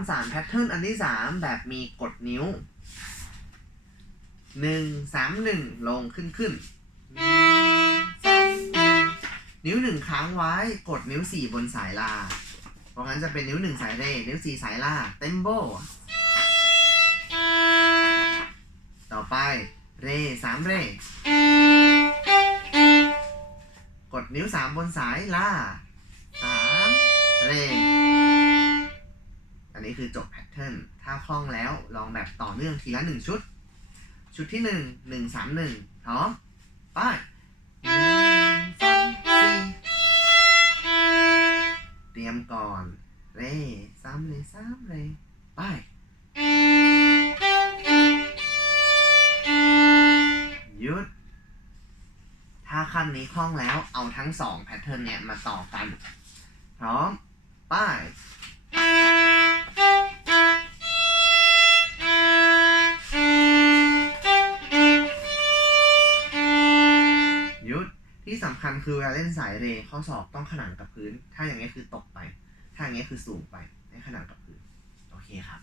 ำสามแพทเทิร์นอันที่สามแบบมีกดนิ้วหนึ่งสามหนึ่งลงขึ้นขึ้น นิ้วหนึ่งค้างไว้กดนิ้วสี่บนสายลา เพราะงั้นจะเป็นนิ้วหนึ่งสายเรนิ้วสี่สายลา เต็มโบ ต่อไปเรสามเรกดนิ้วสามบนสายลาสามเร นนี้คือจบแพทเทิร์นถ้าคล่องแล้วลองแบบต่อเนื่องทีละหนึ่งชุด ชุดที่หนึ่งหนึ่งสามหนึ่งพร้อมไปหนึ่งสองสี่เตรียมก่อนเรสามเรสามเรไปหยุด ถ้าขั้นนี้คล่องแล้วเอาทั้งสองแพทเทิร์นเนี่ยมาต่อกัน พร้อม ไป ที่สำคัญคือเวลาเล่นสายเรข้อศอกต้องขนานกับพื้น ถ้าอย่างนี้คือตกไป ถ้าอย่างนี้คือสูงไปให้ขนานกับพื้น โอเคครับ